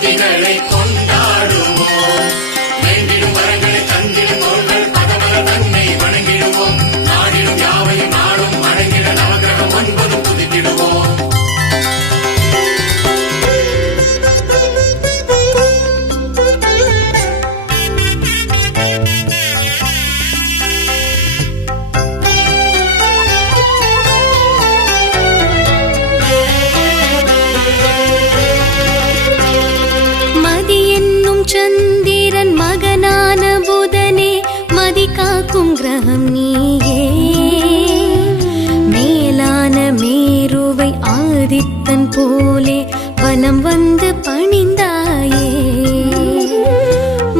சக்திகளை கொண்டாடுவோம். வேண்டிடும் வரங்களை தந்திடும் தோள்கள் பதமர தன்னை வணங்கிடுவோம். நாடிடும் யாவையும் நாடும் வணங்கிட நவகிரகம் 9 புதுக்கிடுவோம். சந்திரன் மகனான புதனே மதி காக்கும் கிரகம் நீயே. மேலான மேருவை ஆதித்தன் போலே வலம் வந்து பணிந்தாயே.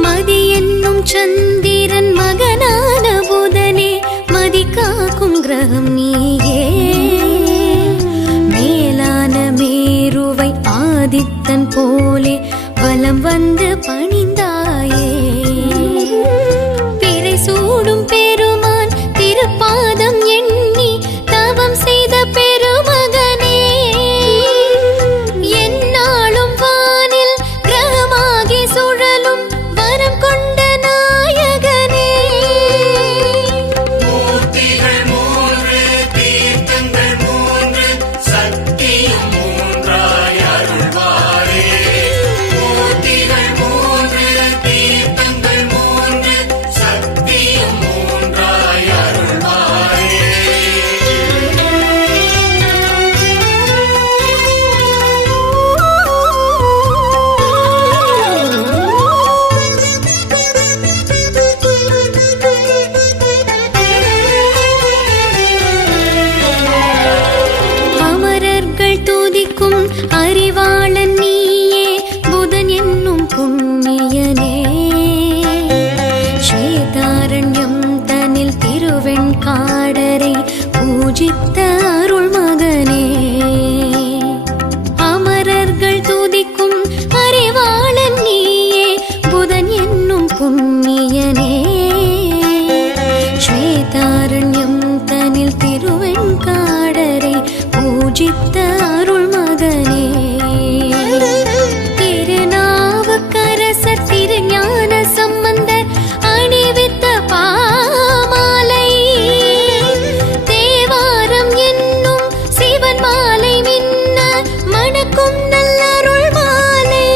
மதி என்னும் சந்திரன் மகனான புதனே மதி காக்கும் கிரகம் நீயே. மேலான மேருவை ஆதித்தன் போலே வலம் வந்து பணிந்தாயே. பிறை சூடும் பெருமான் திருப்பாதம் எண்ணி தவம் செய்த பெருமகனே. எந்நாளும் வானில் கிரகமாகி சுழலும் வரம் கொண்ட நாயகனே. மூர்த்திகள் 3 தீர்த்தங்கள் 3 சக்தியும் 3ஆய் அருள்வாரே. அறிவாளன் நீயே புதன் என்னும் புண்ணியனே. ஸ்வேதாரண்யம் தனில் திருவெண்காடரை பூஜித்த அருள் மகனே. அமரர்கள் துதிக்கும் அறிவாளன் நீயே புதன் என்னும் புண்ணியனே. ஸ்வேதாரண்யம் தனில் திருவெண்காடரை பூஜித்த அருள் மகனே. திருநாவுக்கரசர் திருஞான சம்பந்தர் அணிவித்த பாமாலை. தேவாரம் என்னும் சிவன் மாலை மின்ன மணக்கும் நல்லருள் மாலை.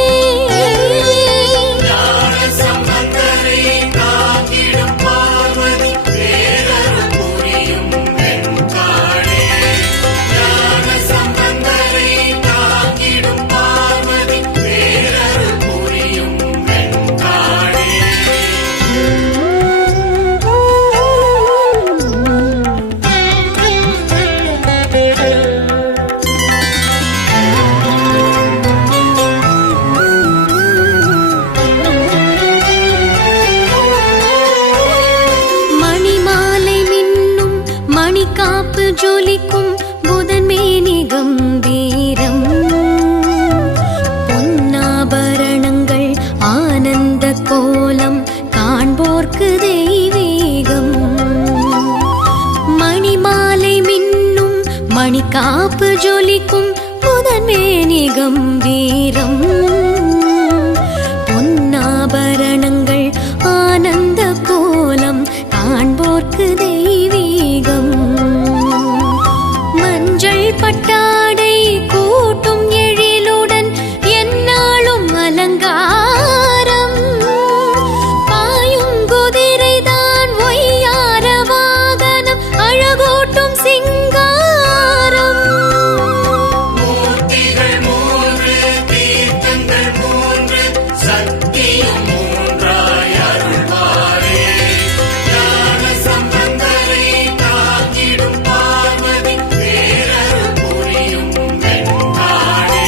காப்பு ஜொலிக்கும் புதன் மேனி கம்பீரம். பொன்னாபரணங்கள் ஆனந்த கோலம் காண்போர்க்கு தெய்வீகம். மணிமாலை மின்னும் மணிக்காப்பு ஜொலிக்கும் புதன் மேனி கம்பீரம். பொன்னாபரணங்கள் ஆனந்த கோலம் காண்போர்க்கு தெய்வீகம். மஞ்சள் பட்டாடை கூட்டும் எழிலுடன் எந்நாளும் அலங்காரம். பாயும் குதிரைதான் ஒய்யார வாகனம் அழகூட்டும் சிங்காரம். மூர்த்திகள் 3 தீர்த்தங்கள் 3 சக்தியும் 3ஆய் அருள்வாரே. ஞான சம்பந்தரை காத்திடும் பார்வதி பேரருள் புரியும் வெண்காடே.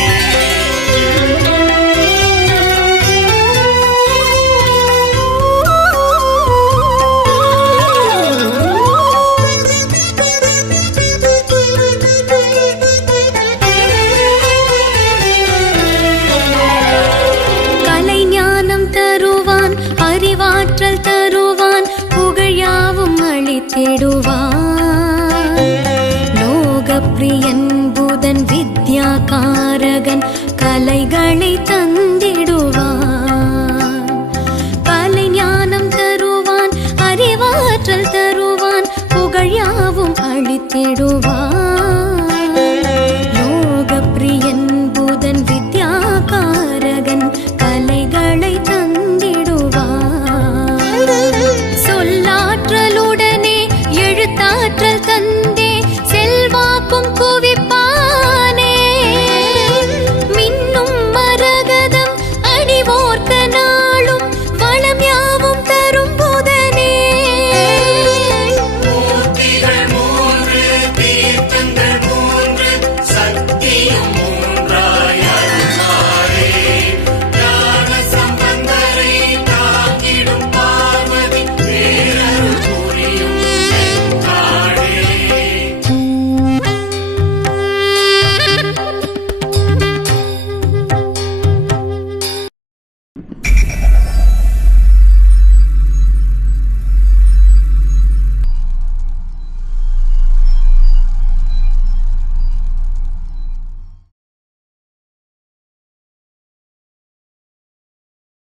கலை ஞானம் தருவான் அறிவாற்றல் தருவான் புகழ் யாவும் அளித்திடுவான். லோகப்பிரியன் புதன் வித்யா காரகன் கலைகளை தந்திடுவான். காத்திடுவார்.